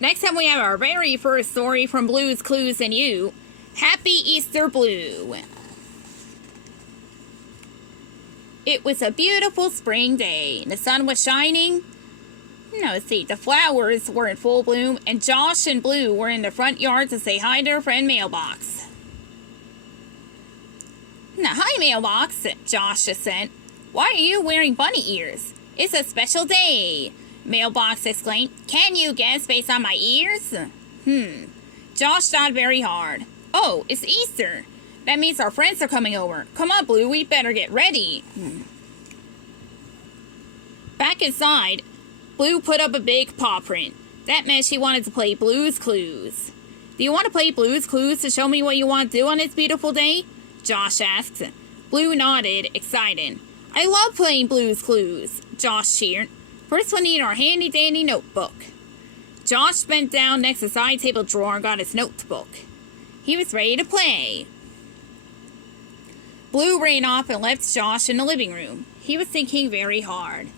Next time we have our very first story from Blue's Clues and You. Happy Easter, Blue. It was a beautiful spring day. The sun was shining. The flowers were in full bloom, and Josh and Blue were in the front yard to say hi to their friend Mailbox. Hi, Mailbox, Josh said. Why are you wearing bunny ears? It's a special day, Mailbox exclaimed. Can you guess based on my ears? Josh thought very hard. Oh, it's Easter. That means our friends are coming over. Come on, Blue, we better get ready. Back inside, Blue put up a big paw print. That meant she wanted to play Blue's Clues. Do you want to play Blue's Clues to show me what you want to do on this beautiful day? Josh asked. Blue nodded, excited. I love playing Blue's Clues, Josh cheered. First we'll need our handy-dandy notebook. Josh bent down next to the side table drawer and got his notebook. He was ready to play. Blue ran off and left Josh in the living room. He was thinking very hard.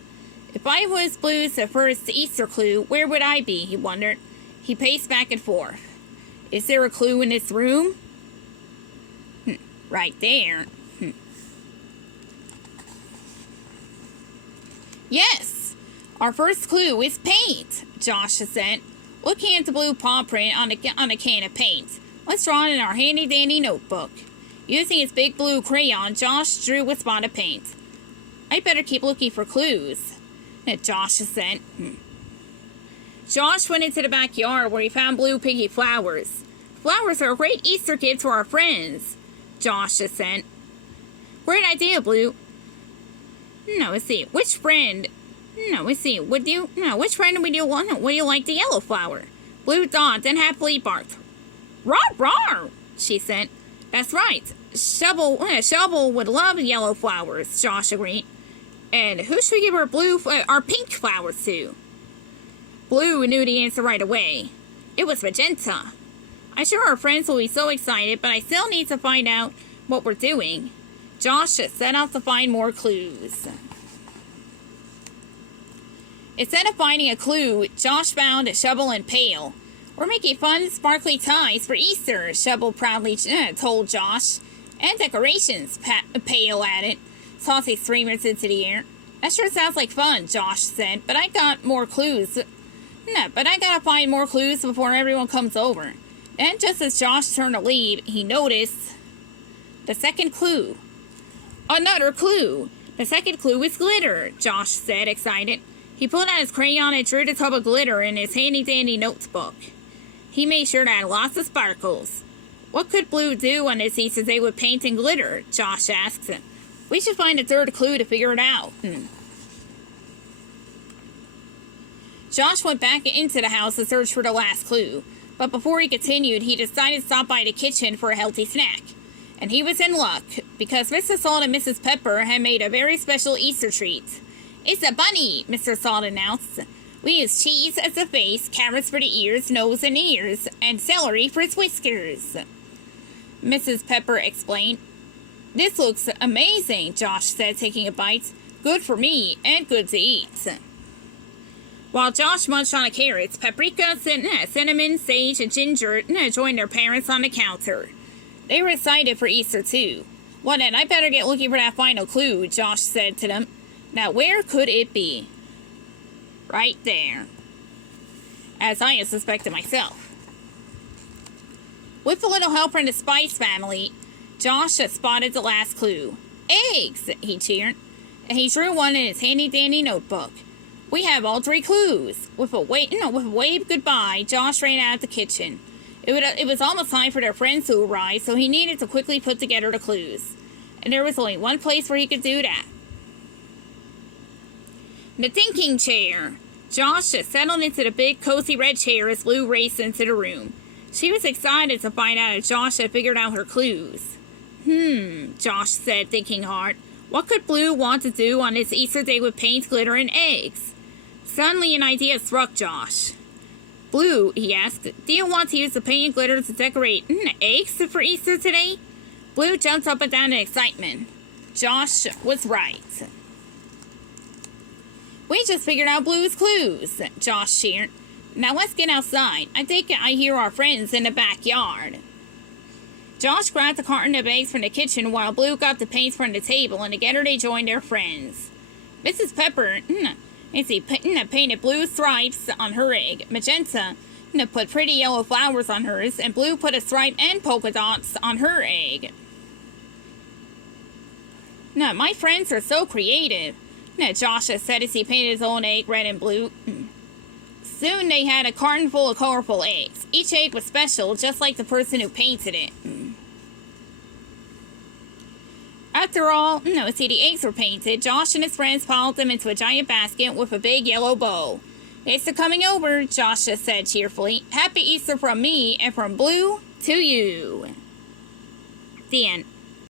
If I was Blue's first Easter clue, where would I be, he wondered. He paced back and forth. Is there a clue in this room? Right there. Yes! Our first clue is paint, Josh said, looking at the blue paw print on a can of paint. Let's draw it in our handy-dandy notebook. Using his big blue crayon, Josh drew a spot of paint. I better keep looking for clues, Josh said. Josh went into the backyard where he found blue pinky flowers. Flowers are a great Easter gift for our friends, Josh said. Great idea, Blue. Which friend would you want? Would you like the yellow flower? Blue thought, then happily barked. Rawr, rawr, she said. That's right. Shovel would love yellow flowers, Josh agreed. And who should we give our pink flowers to? Blue knew the answer right away. It was magenta. I'm sure our friends will be so excited, but I still need to find out what we're doing. Josh set out to find more clues. Instead of finding a clue, Josh found a shovel and pail. We're making fun, sparkly ties for Easter, Shovel proudly told Josh. And decorations, Pail added, tossing streamers into the air. That sure sounds like fun, Josh said, but I got more clues. But I gotta find more clues before everyone comes over. Then, just as Josh turned to leave, he noticed the second clue. Another clue! The second clue is glitter, Josh said, excited. He pulled out his crayon and drew the tub of glitter in his handy-dandy notebook. He made sure to add lots of sparkles. What could Blue do on this Easter day with paint and glitter? Josh asked. We should find a third clue to figure it out. Josh went back into the house to search for the last clue. But before he continued, he decided to stop by the kitchen for a healthy snack. And he was in luck, because Mr. Salt and Mrs. Pepper had made a very special Easter treat. It's a bunny, Mr. Salt announced. We use cheese as the face, carrots for the ears, nose, and ears, and celery for its whiskers. Mrs. Pepper explained. This looks amazing, Josh said, taking a bite. Good for me, and good to eat. While Josh munched on the carrots, paprika, cinnamon, sage, and ginger joined their parents on the counter. They were excited for Easter, too. Well then, I better get looking for that final clue, Josh said to them. Now, where could it be? Right there. As I had suspected myself. With a little help from the Spice family, Josh had spotted the last clue. Eggs, he cheered. And he drew one in his handy-dandy notebook. We have all three clues. With a wave goodbye, Josh ran out of the kitchen. It was almost time for their friends to arrive, so he needed to quickly put together the clues. And there was only one place where he could do that. The thinking chair. Josh settled into the big, cozy red chair as Blue raced into the room. She was excited to find out if Josh had figured out her clues. Josh said, thinking hard. What could Blue want to do on this Easter day with paint, glitter, and eggs? Suddenly an idea struck Josh. Blue, he asked, do you want to use the paint and glitter to decorate eggs for Easter today? Blue jumped up and down in excitement. Josh was right. We just figured out Blue's clues, Josh cheered. Now let's get outside. I think I hear our friends in the backyard. Josh grabbed the carton of eggs from the kitchen while Blue got the paints from the table, and together they joined their friends. Mrs. Pepper, painted blue stripes on her egg. Magenta, put pretty yellow flowers on hers, and Blue put a stripe and polka dots on her egg. No, my friends are so creative, Josh said as he painted his own egg red and blue. Soon they had a carton full of colorful eggs. Each egg was special, just like the person who painted it. After all, see, the eggs were painted, Josh and his friends piled them into a giant basket with a big yellow bow. It's coming over, Josh just said cheerfully. Happy Easter from me and from Blue to you. The end.